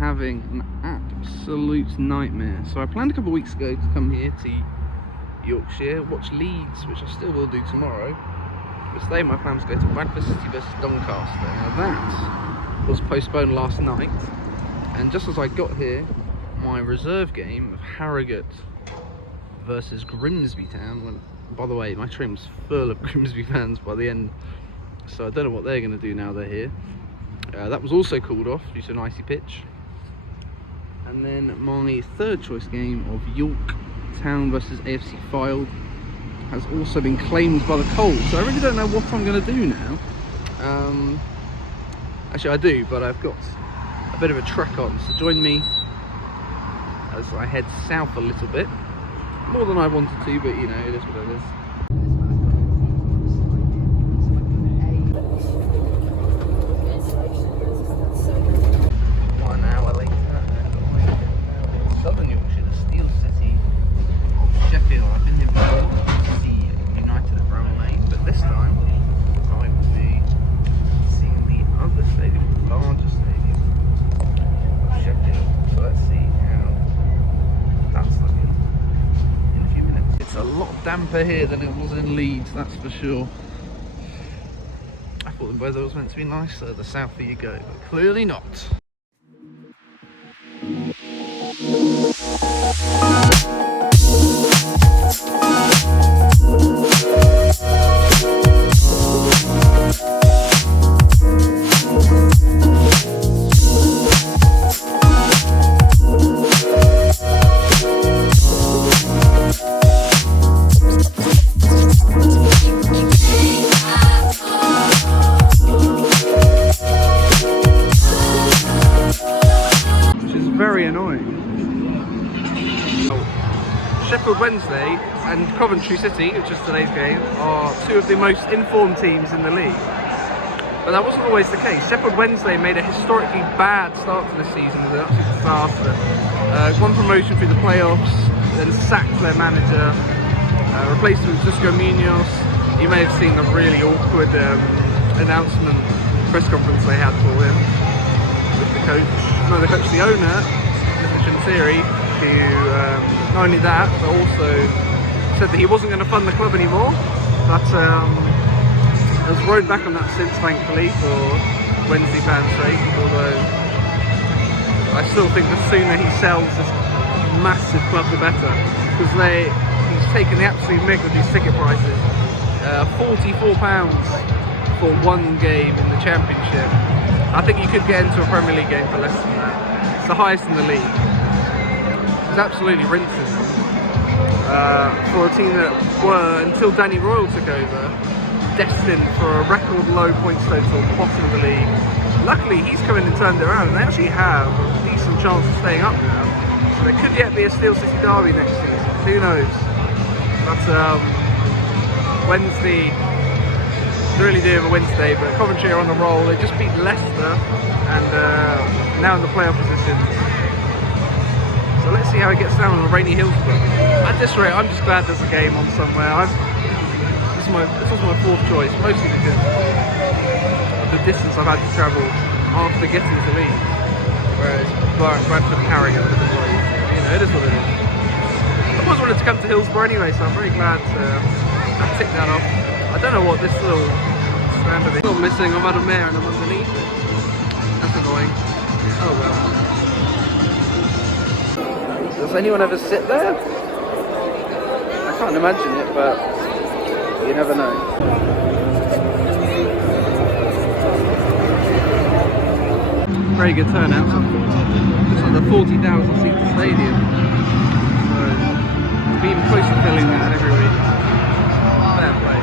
having an absolute nightmare. So I planned a couple of weeks ago to come here to Yorkshire, watch Leeds, which I still will do tomorrow. But today my plan was to go to Bradford City versus Doncaster. Now that was postponed last night, and just as I got here, my reserve game of Harrogate versus Grimsby Town went. By the way, my train was full of Grimsby fans by the end, so I don't know what they're going to do now they're here. That was also called off due to an icy pitch. And then my third choice game of York Town versus AFC Fylde has also been claimed by the Cold, so I really don't know what I'm going to do now. Actually I do, but I've got a bit of a trek on, so join me as I head south a little bit. More than I wanted to, but you know, it is what it is. 1 hour later, Southern Yorkshire, the Steel City of Sheffield. I've been here before to see United at Bramall Lane, but this time I will be seeing the other stadium, the larger stadium of Sheffield. So let's see how that's looking. It's a lot damper here than it was in Leeds, that's for sure. I thought the weather was meant to be nicer the souther you go, but clearly not. Very annoying. Sheffield Wednesday and Coventry City, which is today's game, are two of the most informed teams in the league. But that wasn't always the case. Sheffield Wednesday made a historically bad start to the season with an absolute disaster. One promotion through the playoffs, then sacked their manager, replaced him with Xisco Munoz. You may have seen the really awkward announcement press conference they had for him with the coach. No, the coach, the owner, Mr. Chinteri, who not only that, but also said that he wasn't going to fund the club anymore. But has rode back on that since, thankfully, for Wednesday fans' sake. Although I still think the sooner he sells this massive club, the better, because he's taken the absolute mick with these ticket prices. £44 for one game in the Championship. I think you could get into a Premier League game for less than that. It's the highest in the league. It's absolutely rinsing. For a team that were, until Danny Royal took over, destined for a record low points total, bottom of the league. Luckily, he's come in and turned it around, and they actually have a decent chance of staying up now. So there could yet be a Steel City derby next season. Who knows? But Wednesday, really do have a Wednesday, but Coventry are on the roll. They just beat Leicester and now in the playoff position. So let's see how it gets down on the rainy Hillsborough. At this rate, I'm just glad there's a game on somewhere. This was my fourth choice, mostly because of the distance I've had to travel after getting to Leeds. Whereas Bradford and Harrogate are a bit more easy. You know, it is what it is. I always wanted to come to Hillsborough anyway, so I'm very glad to tick that off. I don't know what this little standard is. I'm missing, I've had a mare and I'm underneath it. That's annoying. Oh well. Does anyone ever sit there? I can't imagine it, but you never know. Very good turnout. It's like the 40,000 seat stadium. So it'll be even closer to filling that every week. Fair play.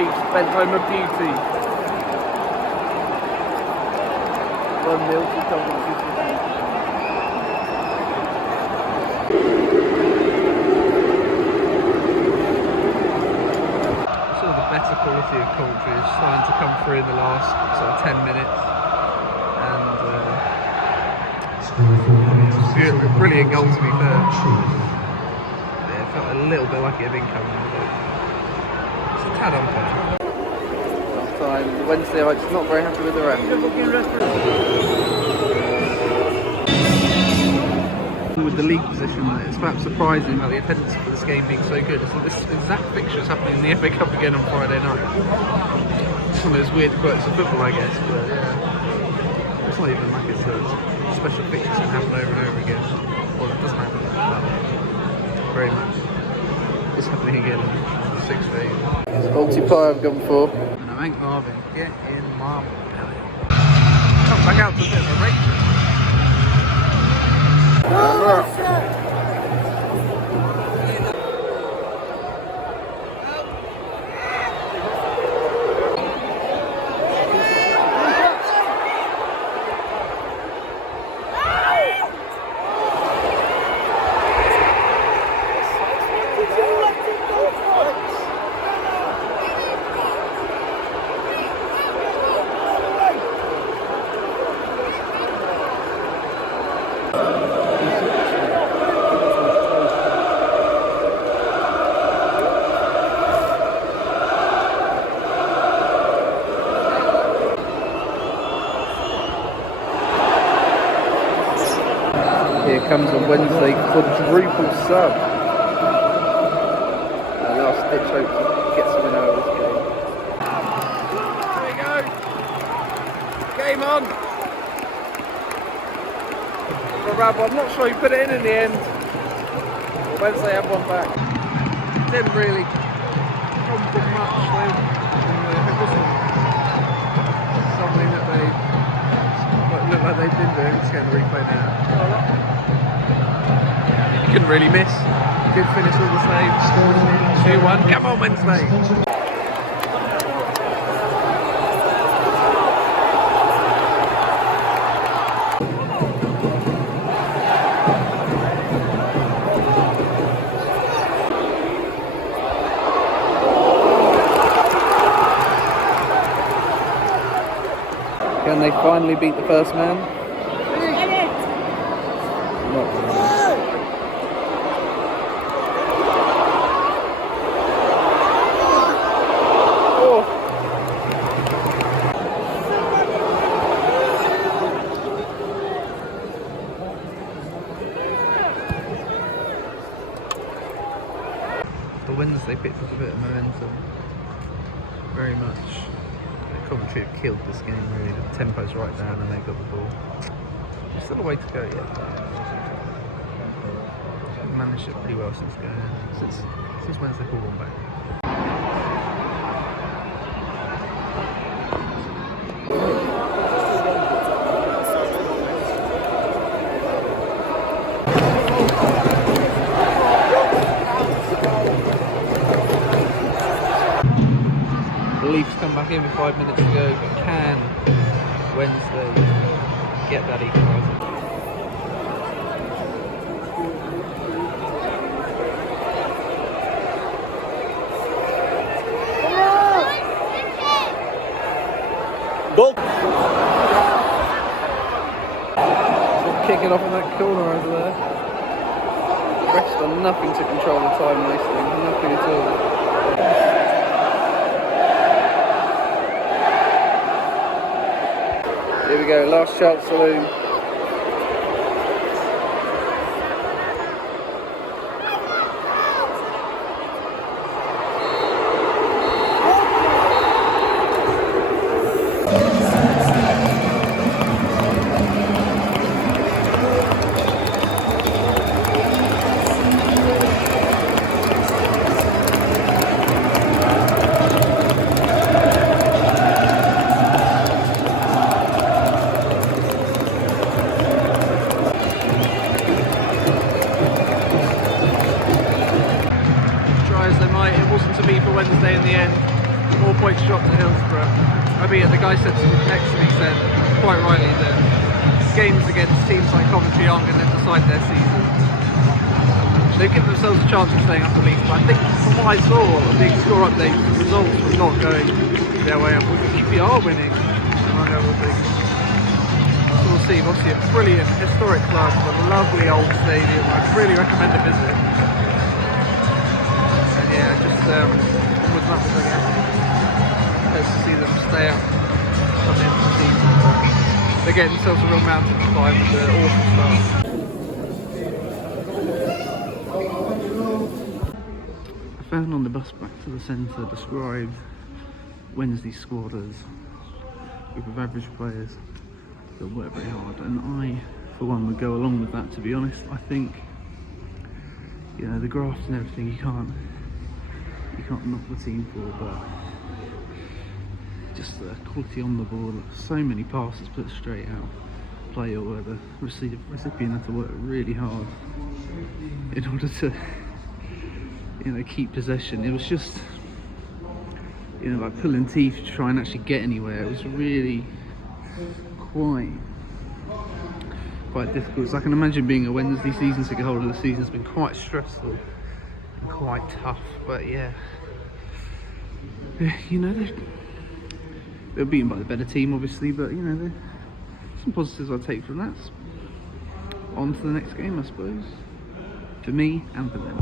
Chiefs bent home a beauty. 1-0 to Coventry City. Sort of the better quality of Coventry is starting to come through in the last sort of 10 minutes. And it was a brilliant goal to be fair. Yeah, it felt a little bit like it had been coming. It's a tad unfair. Last time, Wednesday night's not very happy with the ref. With the league position, it's perhaps surprising that the attendance for this game being so good. So this exact fixture is happening in the FA Cup again on Friday night. It's one of those weird quirks of football, I guess, but yeah. It's not even like it's a special fixture that happen over and over again. Well, it doesn't happen, but very much. It's happening again in 6 days. Multiplier I've gone for. And I ain't Marvin, get in my belly. Come back out to a bit of a race. Here comes a Wednesday quadruple sub. Our last ditch hope to get something out of this game. There we go. Game on. For Rab, I'm not sure he put it in the end. But Wednesday have one back. Didn't really come from much though. It wasn't something that they looked like they'd been doing. Just getting the replay now. Couldn't really miss. Good finish all the same. 2-1. Come on, Wednesday. Can they finally beat the first man? Not really. Wednesday picked up a bit of momentum, very much. Coventry have killed this game really, the tempo's right down and they got the ball. There's still a way to go yet, but managed it pretty well since Wednesday pulled one back. Leafs come back in with 5 minutes to go, but can Wednesday get that equaliser? Goal! Kicking off in that corner over there. Refs done nothing to control the time wasting, nothing at all. Here we go, last shout saloon. Wednesday in the end. 4 points shot to Hillsborough. I mean, the guy said next to me said quite rightly that games against teams like Coventry aren't going to decide their season. They give themselves a chance of staying up at least, but I think from what I saw, the score update results were not going their way up. With QPR winning, among other things. So we'll see. Obviously a brilliant, historic club, a lovely old stadium. I really recommend a visit. And yeah, just onwards and upwards, I guess. Hope to see them stay up come the end of the season. They're getting themselves a real mountain to climb with the awful start. I found on the bus back to the centre described Wednesday's squad as a group of average players that work very hard, and I, for one, would go along with that. To be honest, I think, you know, the graft and everything you can't knock the team for, but just the quality on the ball, so many passes put straight out play, or where the recipient had to work really hard in order to, you know, keep possession. It was just, you know, like pulling teeth to try and actually get anywhere. It was really quite difficult. So I can imagine being a Wednesday season ticket holder, the season's been quite stressful and quite tough. But yeah, you know, they're beaten by the better team, obviously. But you know, there's some positives I take from that. On to the next game, I suppose, for me and for them.